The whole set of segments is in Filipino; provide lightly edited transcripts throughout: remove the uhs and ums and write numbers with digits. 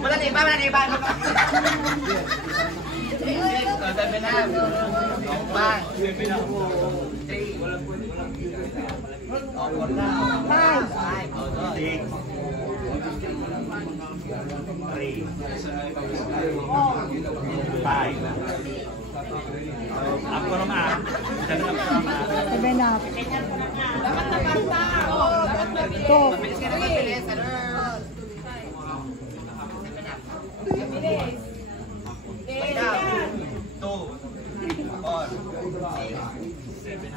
Wala na iba, wala na iba. Sabi na. One, two, three. Five. Six. Three. Five. Ako naman. Seven up. Dapat na basta. Two. Mabilis ka na mabilis. Mabilis. 2, 4, 6, 7.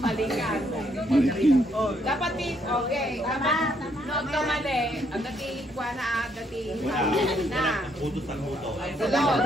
Balikan. Dapat okay. Dapat no mali. Ang dati kwa na dati na. Putos ang muto. Sulod.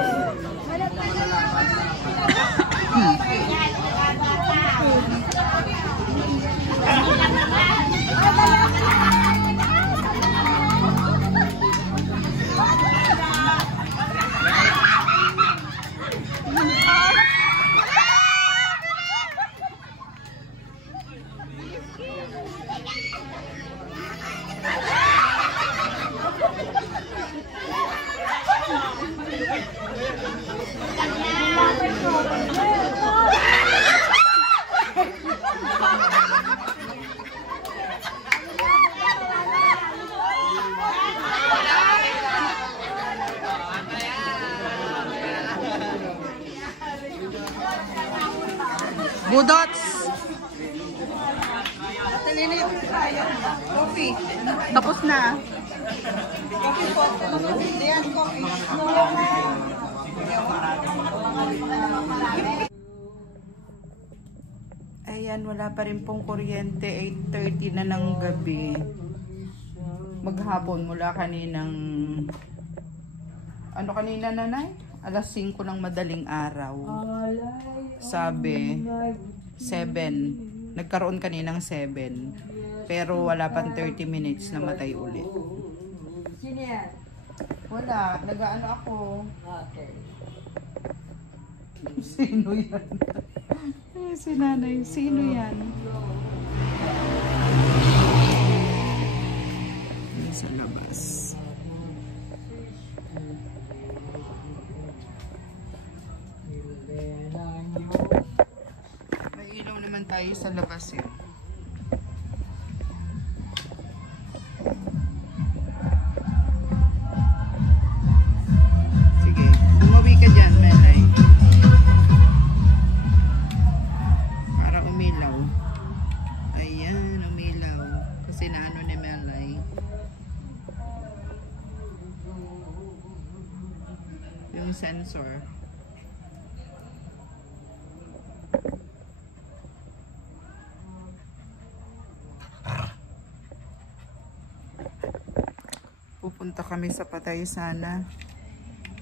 Budots. Coffee. Tapos na. Coffee po. Diyan, coffee. Ayan, wala pa rin pong kuryente. 8:30 na ng gabi. Maghapon mula kaninang ano kanina, nanay? Alas 5 ng madaling araw. Sabi 7. Nagkaroon kaninang 7. Pero wala pang 30 minutes na matay ulit. Sino yan? Wala, nag-ano ako. Okay. Sino yan? Si nanay, sino yan? Sa labas. May ilaw naman tayo sa labas eh. Sige, umawi ka dyan, Melay. Para umilaw. Ayan, umilaw. Kasi naano ni Melay. Yung sensor. Pupunta kami sa Patay Sana.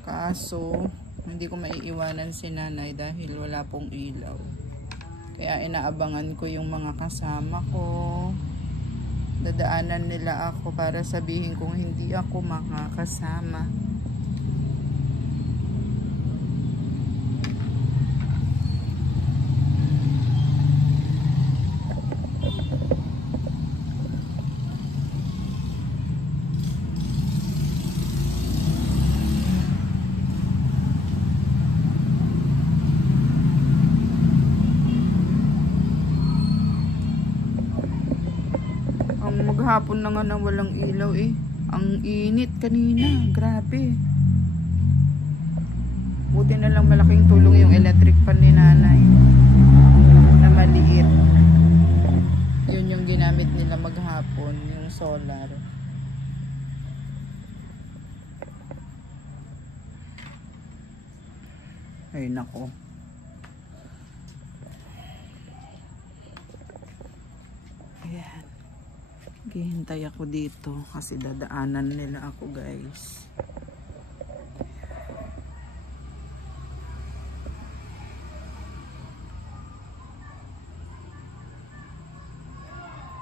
Kaso, hindi ko maiiwanan si nanay dahil wala pong ilaw. Kaya inaabangan ko yung mga kasama ko. Dadaanan nila ako para sabihin kung hindi ako makakasama. Maghapon na nga na walang ilaw eh. Ang init kanina. Grabe. Buti na lang malaking tulong yung electric pan ni nanay. Na maliit. Yun yung ginamit nila maghapon. Yung solar. Ay nako. Ayan. Hintay ako dito kasi dadaanan nila ako, guys.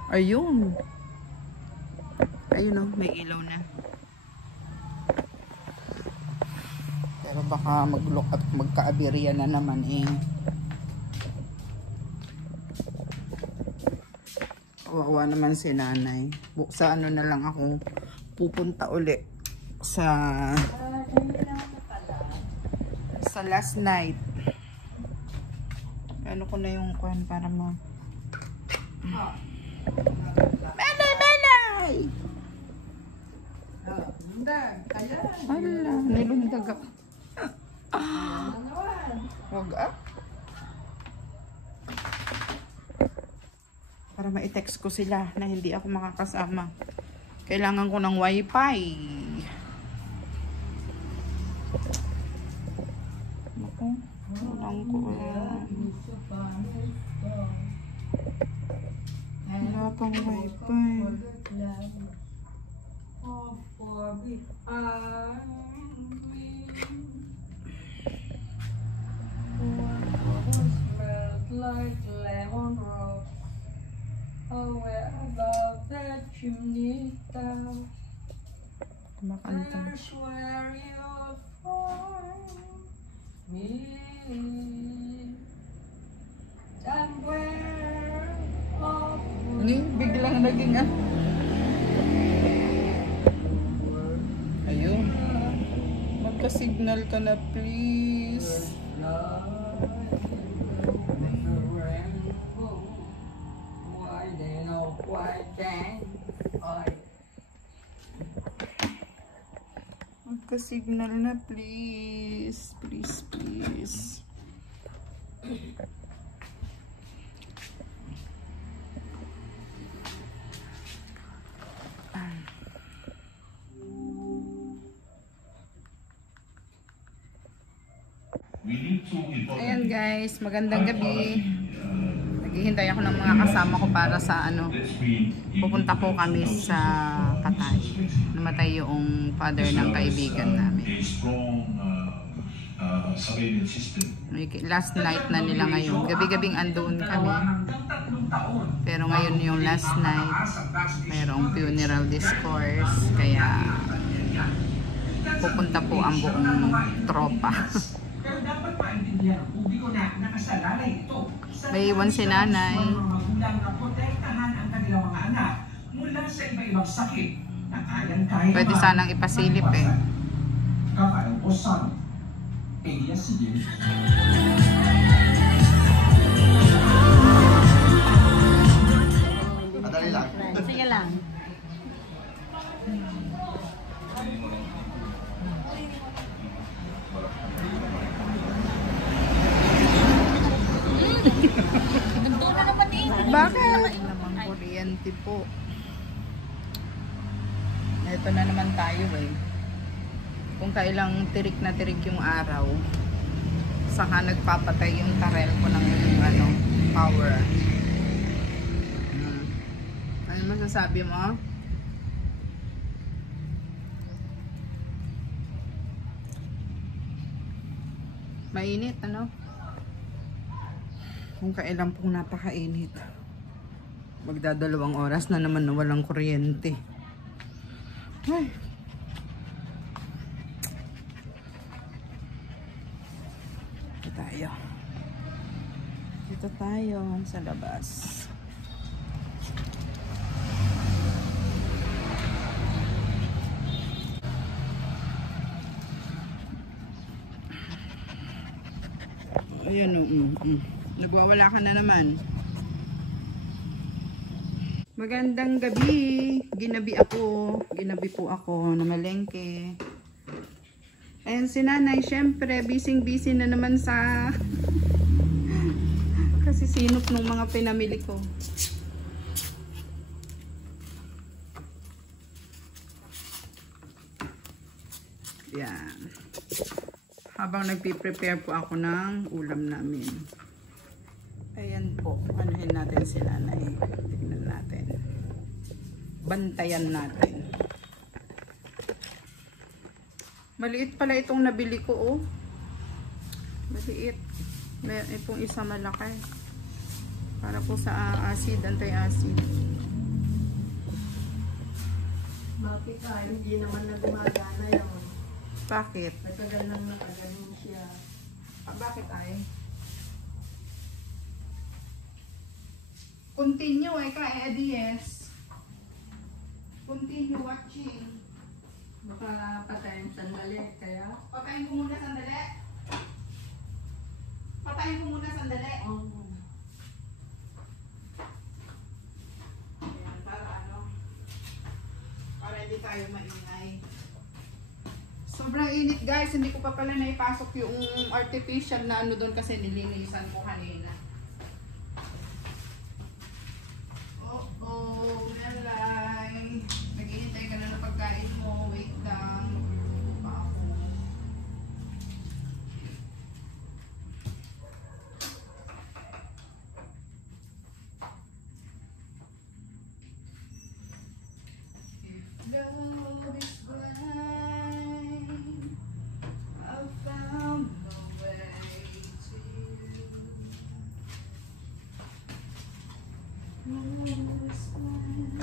Ayun. Ayun oh, may ilaw na. Pero baka mag-look at magka-aberya na naman eh. Kawawa naman si nanay. Sa ano na lang ako pupunta uli sa last night. Ano ko na yung kwan para mo. Melay! Hala, nilundag ako. Huwag para ma-text ko sila na hindi ako makakasama. Kailangan ko ng wifi. Naku, walang ko. Wala pang wifi. Like lemon rose. Oh, where above that chimney top. Kumakanta. There's where you'll find me. Somewhere off. Biglang naging ayun. Magka-signal ka na please. Magka-signal na please. Please, please. Ayan guys, magandang gabi. Naghihintay ako ng mga kasama ko para sa ano. Pupunta po kami sa Patay. Namatay yung father ng kaibigan namin. Last night na nila ngayon. Gabi-gabing andoon kami. Pero ngayon yung last night. Mayroong funeral discourse. Kaya pupunta po ang buong tropa. May iwan si nanay. Pwede sanang ipasilip eh. Sige lang. Bakit? Namang kuryente po. Ito na naman tayo eh. Kung kailang tirik na tirik yung araw, saka nagpapatay yung tarel ko ng ano, power. Ano masasabi mo? Mainit, ano? Kung kailan pong napakainit. Magdadalawang oras na naman na walang kuryente. Ay. Dito tayo sa labas. Ayan o. Nagwawala ka na naman. Magandang gabi. Ginabi po ako na malengke. Ayan si nanay. Syempre, busy na naman sa kasi sinop ng mga pinamili ko. Yan. Habang nagpiprepare po ako ng ulam namin. Ayan po. Anuhin natin si nanay. Tignan natin. Bantayan natin. Maliit pala itong nabili ko, oh. Maliit. May pong isa malaki. Para po sa acid, anti-acid. Bakit hindi naman na gumagana yan? Bakit? Nagkagal nang nakagaling siya. Ah, bakit ay? Continue ay ka, edi yes. Continue watching. Baka patayin sandali, kaya? Patayin ko muna sandali. Patayin ko muna sandali. Ayan, para ano? Para hindi tayo maingay. Sobrang init guys, hindi ko pa pala naipasok yung artificial na ano doon kasi nilinisan ko kanina. Oh, Melay. Naghihintay ka na ng pagkain mo. Wait lang. Pa ako. If love is blind, I found the way to you. Love is blind.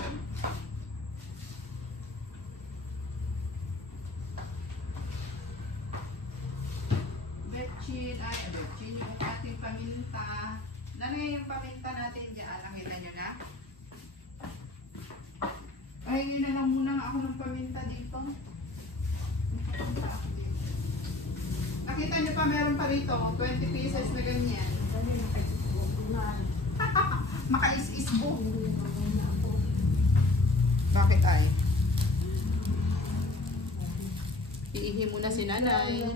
Betchin, ay, betchin yung ating paminta. Nanay yung paminta natin dyan. Nakita nyo na? Ay, yun na lang muna ako ng paminta dito. Nakita nyo pa, meron pa rito. 20 pieces na ganyan. Makais-isbo. Bakit ay? Iihi muna si nanay.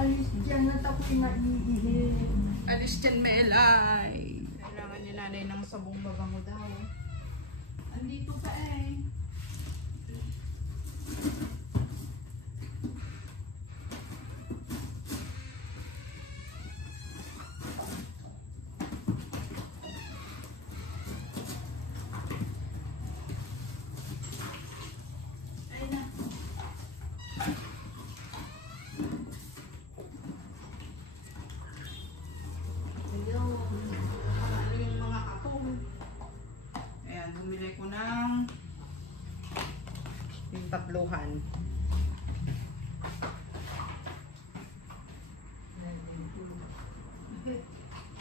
Alis dyan na tapoy na iihi. Alis dyan, Melay. Kailangan ni nanay ng sabong babango daw. Andito pa eh. Ayun na. Ano yung mga kapong. Ayan, bumili ko ng yung tatluhan.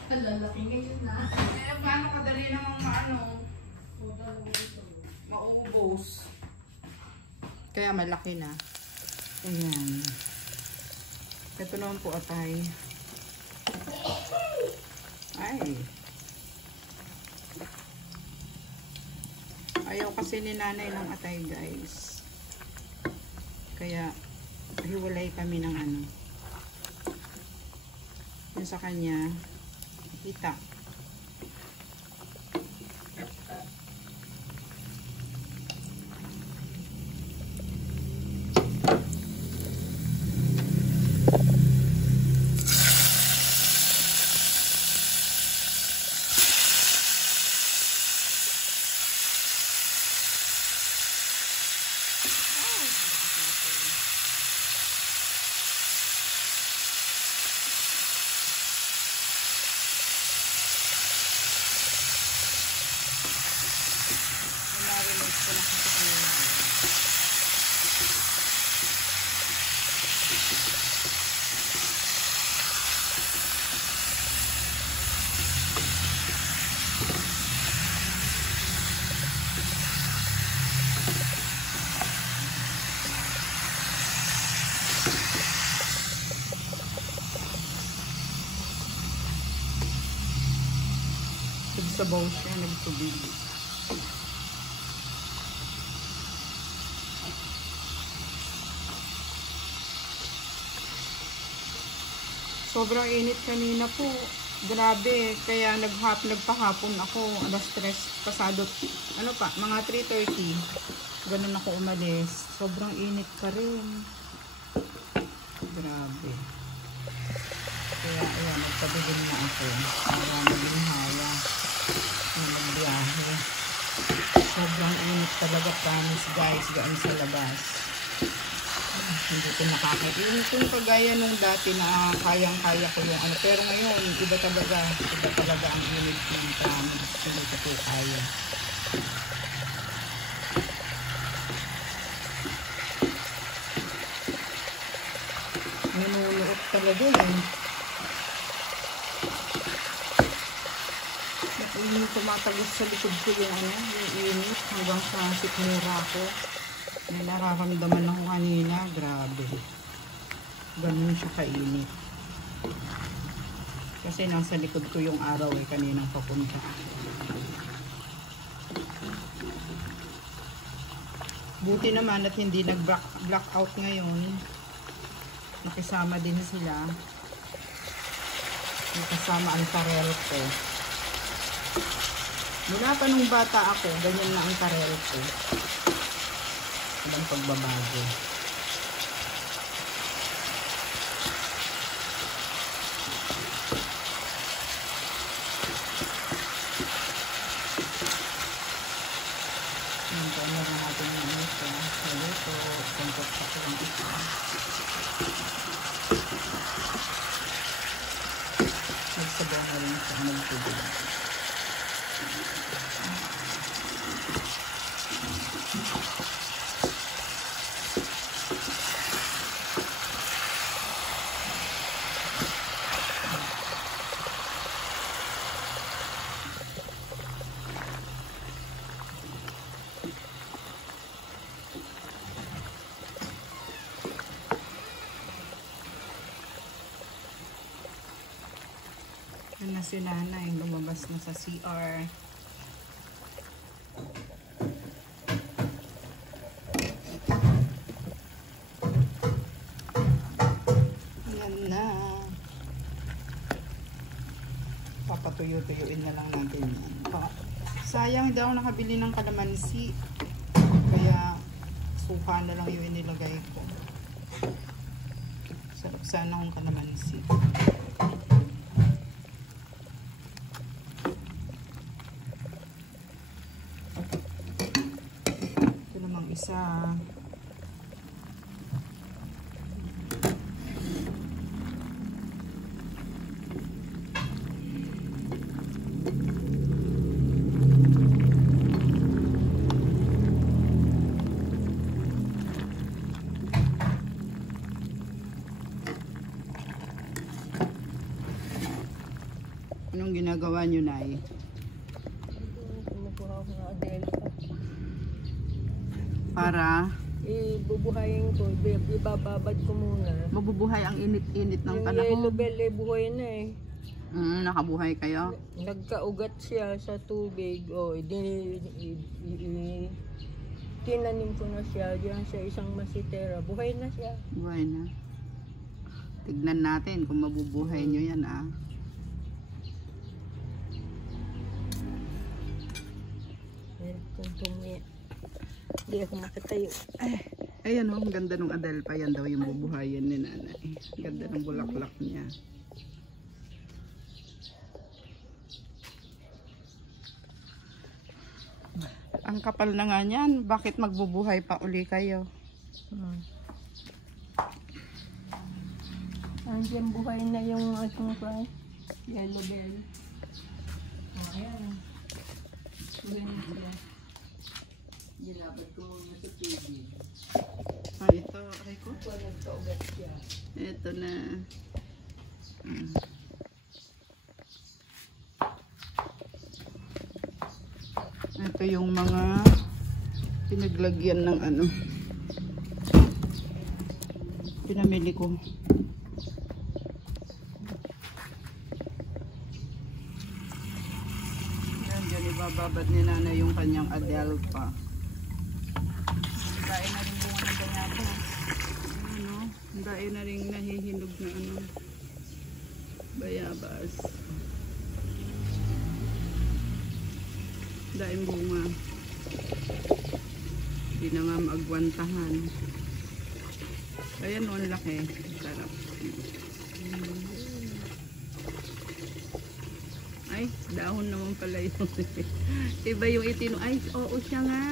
Ang lalaki ngayon na. Eh, paano kadali namang maubos. Kaya malaki na. Ayan. Ito naman po atay. Ay. Ayaw kasi ni nanay ng atay guys. Kaya hiwalay kami ng ano. Yung sa kanya kita. Nagsabaw siya, nagtubig. Sobrang init kanina po. Grabe, kaya nagpahapon ako. Alas 3 pasado. Ano pa, mga 3:30. Ganun ako umalis. Sobrang init pa rin. Grabe. Kaya ayan, nagpabigil na ako. Marami yung hawa na magbiyahe. Sobrang init talaga, promise guys, gaan sa labas. Hindi ko nakakainit yung kagaya nung dati na kayang-kaya ko yung ano. Pero ngayon, iba talaga ang init ng promise. Hindi ko po kaya. Nanunuot talaga eh. Yung tumatagos sa likod ko yung ano, yung init hanggang sa sikmura ko. May nararamdaman ako kanina, grabe. Ganun siya kainit. Kasi nasa likod ko yung araw eh, kaninang papunta. Buti naman at hindi nag-blackout ngayon. Nakasama din sila. Nakasama ang karel ko. Mula pa nung bata ako, ganyan na ang karel ko. Walang pagbabago. Meron natin yung ito. Ito, contact sa lang ito. Nagsabaw na rin sa nagtubig. Yan na si nanay, lumabas na sa CR. Yan na. Papatuyo-tuyuin na lang natin yan. Sayang daw nakabili ng kalamansi. Kaya suka na lang yung inilagay ko. Sarap sana ng kalamansi. Isa. Anong ginagawa nyo, Nay? Kumukuha ko ng Adele. Para Ibubuhayin ko, ibababad ko muna. mabubuhay ang init-init ng Yung panahon. yellow bell, buhay na eh. Nakabuhay kayo. Nagkaugat siya sa tubig. O, tinanim ko na siya diyan sa isang masitera. Buhay na siya. Buhay na. Tignan natin kung mabubuhay nyo yan, ah. Hindi ako makatayo. Ayan, ang ganda ng Adelpa. Yan daw yung bubuhayan ni nanay. Ganda ng bulaklak niya. Ang kapal na nga niyan. Bakit magbubuhay pa uli kayo? Andiyan buhay na yung ating yellow bell. Ayan. Buhay na siya. Ginabad ko muna sa tubig. Ito. Ay ko. Nagkaugat siya. Ito na. Ito yung mga pinaglagyan ng ano. Pinamili ko. Yan, dyan ibababad ni nanay yung kanyang Adelpa. Dahil na rin bunga ng ganyapo. Ano, dahil na rin nahihinog na ano. Bayabas. Dahil bunga. Hindi na nga maagwantahan. Ayan o, ang laki. Sarap. Ay, dahon naman pala yun. Iba yung itino. Ay, oo siya nga.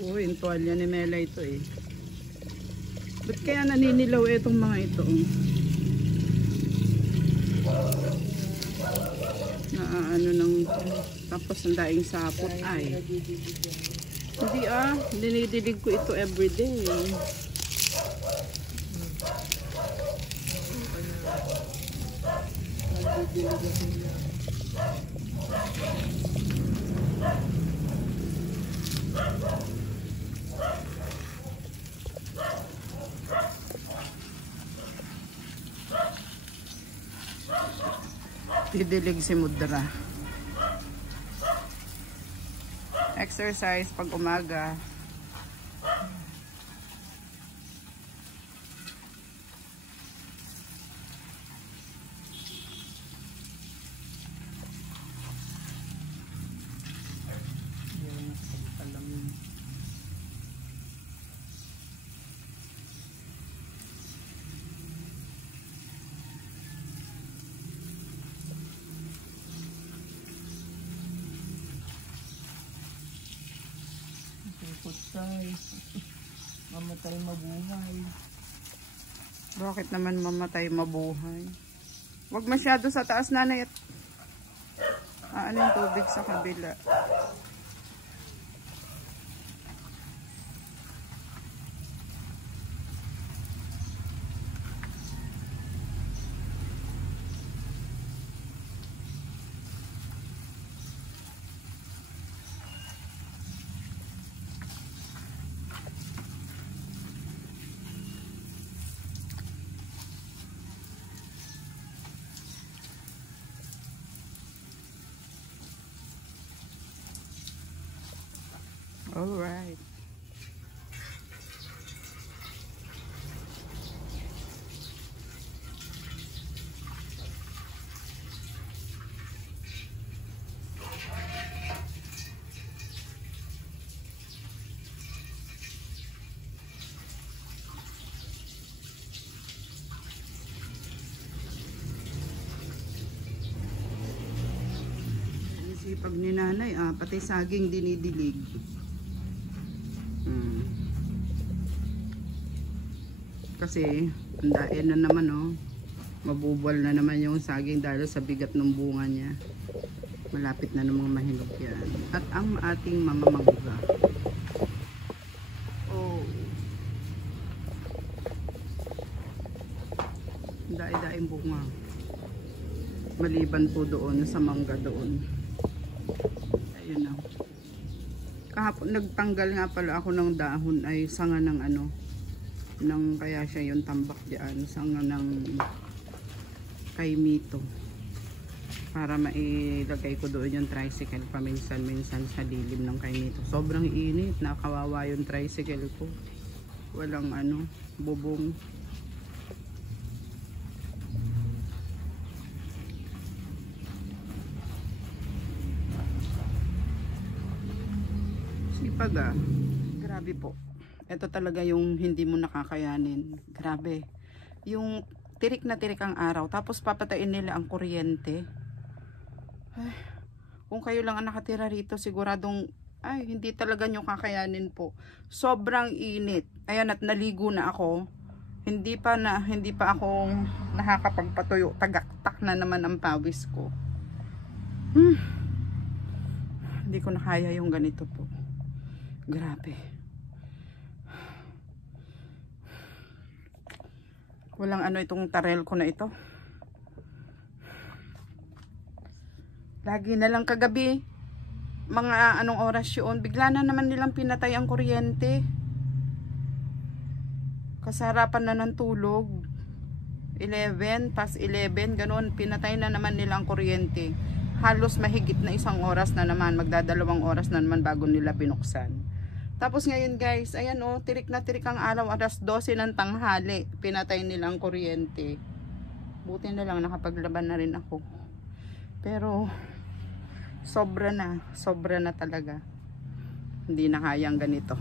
Oh, yung tuwalya ni Mela ito eh. Ba't kaya naninilaw itong mga ito? Na ano ng Tapos ang daing sapot ay. Hindi dinidilig ko ito everyday. Didilig si Mudra. Exercise pag umaga. Putay. Mamatay mabuhay. Bakit naman mamatay mabuhay? Huwag masyado sa taas, nanay. Ano yung tubig sa kabila? All right. Sipag ni nanay, pati saging dinidilig. Kasi andain na naman, mabubwal na naman yung saging dahil sa bigat ng bunga niya. Malapit na namang mahilog yan. At ang ating mamamangga. Daing bunga. Maliban po doon sa mangga doon. Ayun na. Kahapon nagtanggal nga pala ako ng dahon ay sanga ng ng kaya siya yung tambak diyan, sanga ng kaimito. Para mailagay ko doon yung tricycle paminsan-minsan sa lilim ng kaimito. Sobrang init, nakawawa yung tricycle ko. Walang bubong. Sipag grabe po. Ito talaga yung hindi mo nakakayanin. Grabe. Yung tirik na tirik ang araw. Tapos papatayin nila ang kuryente. Ay, kung kayo lang ang nakatira rito, siguradong hindi talaga nyo kakayanin po. Sobrang init. Ayan, at naligo na ako. Hindi pa ako nakakapagpatuyo. Tagaktak na naman ang pawis ko. Hindi ko nakaya yung ganito po. Grabe. Walang itong tarel ko na ito. Lagi na lang kagabi, mga anong oras yun, bigla na naman nilang pinatay ang kuryente. Kasarapan na ng tulog. 11, past 11, ganun, pinatay na naman nilang kuryente. Halos mahigit na 1 oras na naman, magdadalawang oras na naman bago nila pinuksan. Tapos ngayon guys, ayan tirik na tirik ang araw, alas 12 ng tanghali, pinatay nilang kuryente. Buti na lang nakapaglaban na rin ako. Pero sobra na talaga. Hindi na kayang ganito.